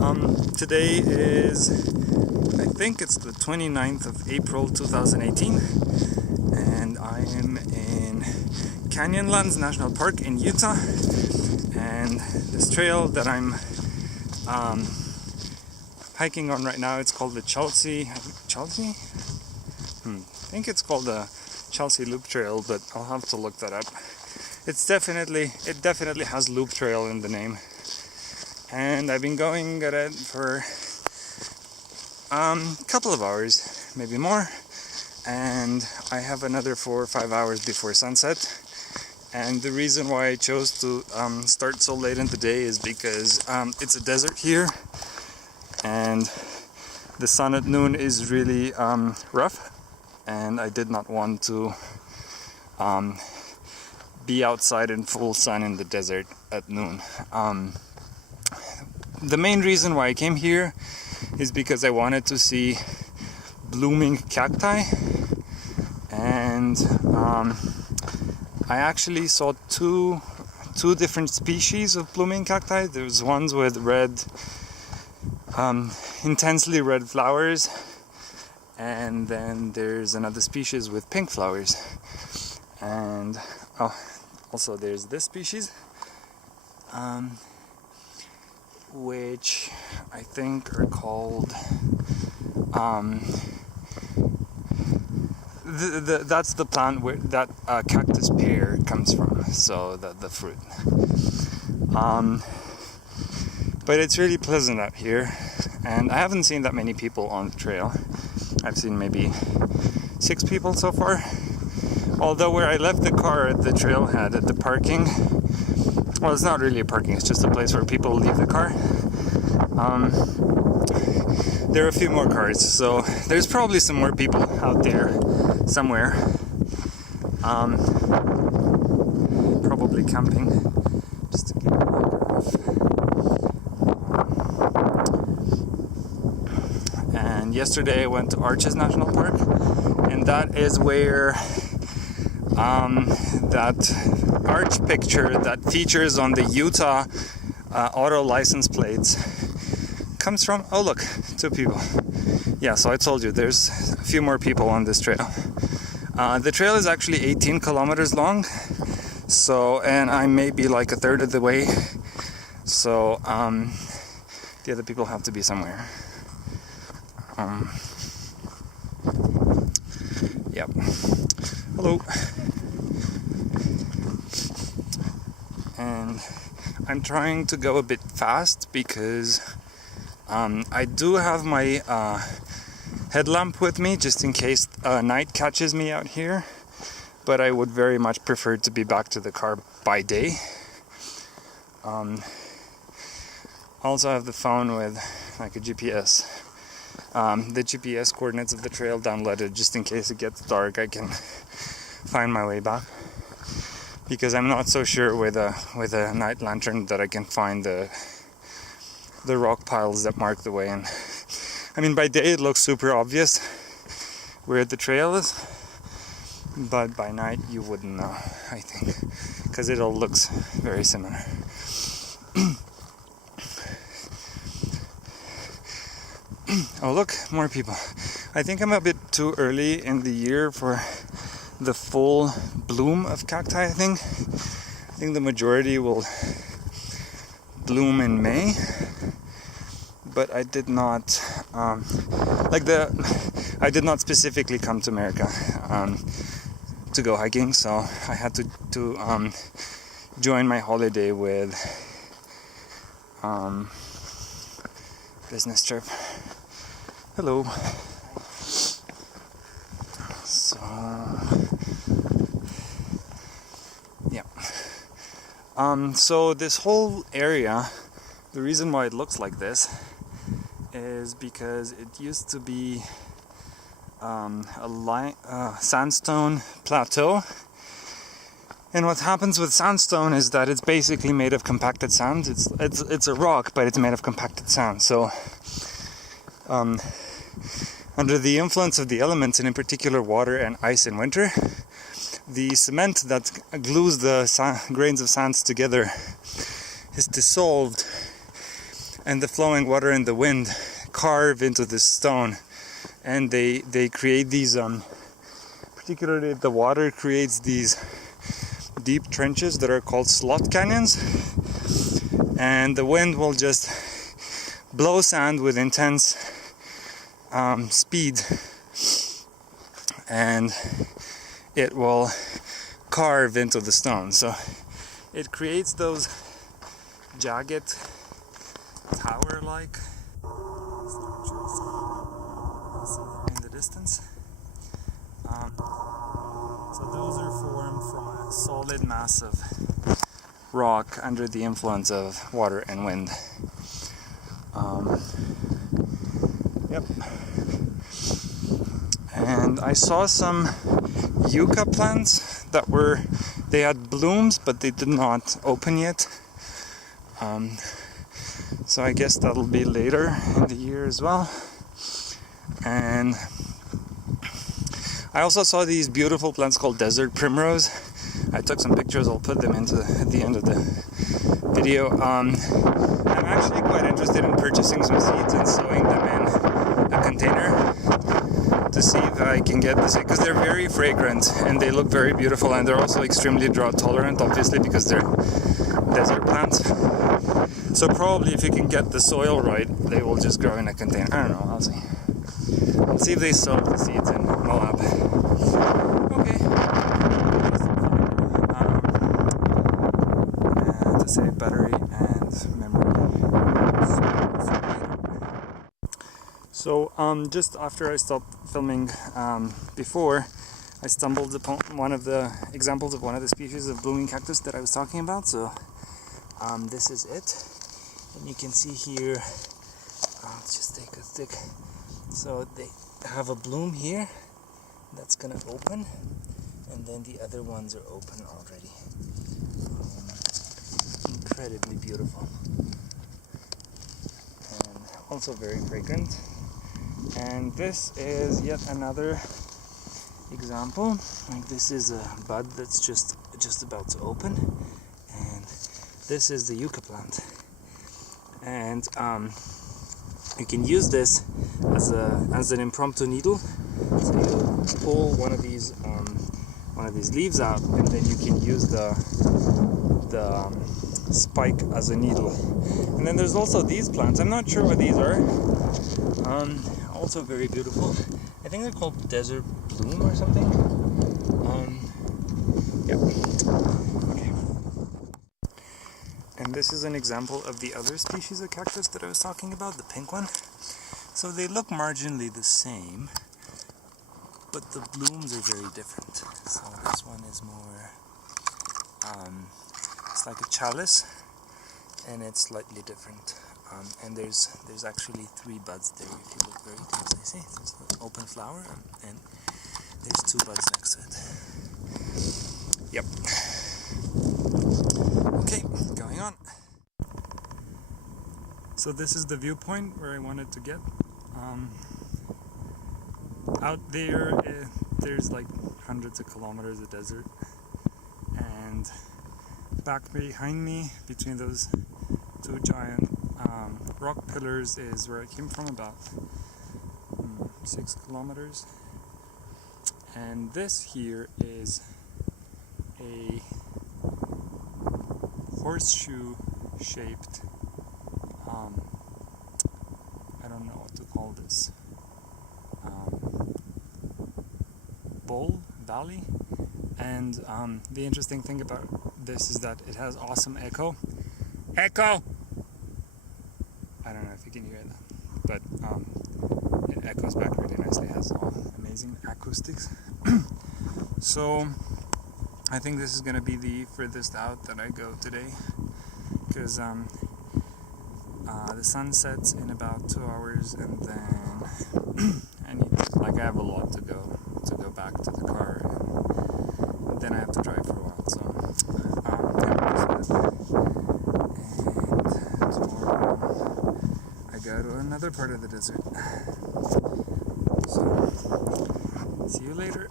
Today is, I think it's the 29th of April 2018, and I am in Canyonlands National Park in Utah, and this trail that I'm hiking on right now, it's called the Chelsea? I think it's called the Chelsea Loop Trail, but I'll have to look that up. It definitely has Loop Trail in the name. And I've been going at it for a couple of hours, maybe more, and I have another 4 or 5 hours before sunset. And the reason why I chose to start so late in the day is because it's a desert here, and the sun at noon is really rough, and I did not want to be outside in full sun in the desert at noon. The main reason why I came here is because I wanted to see blooming cacti, and I actually saw two different species of blooming cacti. There's ones with red, intensely red flowers, and then there's another species with pink flowers. And also there's this species, which I think are called that's the plant where that cactus pear comes from, so the fruit. But it's really pleasant out here, and I haven't seen that many people on the trail. I've seen maybe 6 people so far, although where I left the car at the trailhead at the parking, well, it's not really a parking, it's just a place where people leave the car. There are a few more cars, so there's probably some more people out there somewhere. Probably camping, just to get the marker off. And yesterday I went to Arches National Park, and that is where that arch picture that features on the Utah auto license plates comes from. Oh look, 2 people. Yeah, so I told you there's a few more people on this trail. The trail is actually 18 kilometers long, so, and I may be like a third of the way, so the other people have to be somewhere. Yep. Hello. And I'm trying to go a bit fast because I do have my headlamp with me just in case night catches me out here, but I would very much prefer to be back to the car by day. Also have the phone with like a GPS. The GPS coordinates of the trail downloaded just in case it gets dark, I can find my way back. Because I'm not so sure with a night lantern that I can find the rock piles that mark the way. And I mean, by day it looks super obvious where the trail is, but by night you wouldn't know, I think, because it all looks very similar. Oh look, more people. I think I'm a bit too early in the year for the full bloom of cacti. I think the majority will bloom in May, but I did not I did not specifically come to America to go hiking, so I had to join my holiday with business trip. Hello. So yeah. So this whole area, the reason why it looks like this is because it used to be a sandstone plateau, and what happens with sandstone is that it's basically made of compacted sand. It's a rock, but it's made of compacted sand. So under the influence of the elements, and in particular water and ice in winter, the cement that glues the grains of sands together is dissolved, and the flowing water and the wind carve into this stone, and they create these particularly the water creates these deep trenches that are called slot canyons, and the wind will just blow sand with intense speed, and it will carve into the stone. So it creates those jagged tower-like structures in the distance. So those are formed from a solid mass of rock under the influence of water and wind. Yep. And I saw some Yuca plants that they had blooms, but they did not open yet. So I guess that'll be later in the year as well. And I also saw these beautiful plants called desert primrose. I took some pictures, I'll put them into at the end of the video. I'm actually quite interested in purchasing some seeds and sowing them in a container to see if I can get this, because they're very fragrant and they look very beautiful, and they're also extremely drought tolerant, obviously, because they're desert plants. So probably if you can get the soil right, they will just grow in a container. I don't know, I'll see. Let's see if they sow the seeds in Moab. Okay. To save battery and memory. So just after I stopped filming before, I stumbled upon one of the examples of one of the species of blooming cactus that I was talking about. So this is it, and you can see here, let's just take a stick. So they have a bloom here that's gonna open, and then the other ones are open already. Incredibly beautiful, and also very fragrant. And this is yet another example. Like, this is a bud that's just about to open, and this is the Yuca plant. And you can use this as an impromptu needle. So you pull one of these leaves out, and then you can use the spike as a needle. And then there's also these plants. I'm not sure what these are. Also very beautiful. I think they're called desert bloom or something. Yeah. Okay. And this is an example of the other species of cactus that I was talking about, the pink one. So they look marginally the same, but the blooms are very different. So this one is more, it's like a chalice, and it's slightly different. And there's actually 3 buds there if you look very closely. See, there's an open flower, and there's 2 buds next to it. Yep. Okay, going on. So this is the viewpoint where I wanted to get. Out there, there's like hundreds of kilometers of desert, and back behind me, between those 2 giant rock pillars, is where I came from, about 6 kilometers. And this here is a horseshoe shaped, I don't know what to call this, bowl, valley. And the interesting thing about this is that it has awesome echo. I don't know if you can hear that, but it echoes back really nicely. It has amazing acoustics. So I think this is going to be the furthest out that I go today, because the sun sets in about 2 hours, and then I have a lot to go back to the car, and then I have to drive for a while. So and tomorrow I go to another part of the desert. So see you later.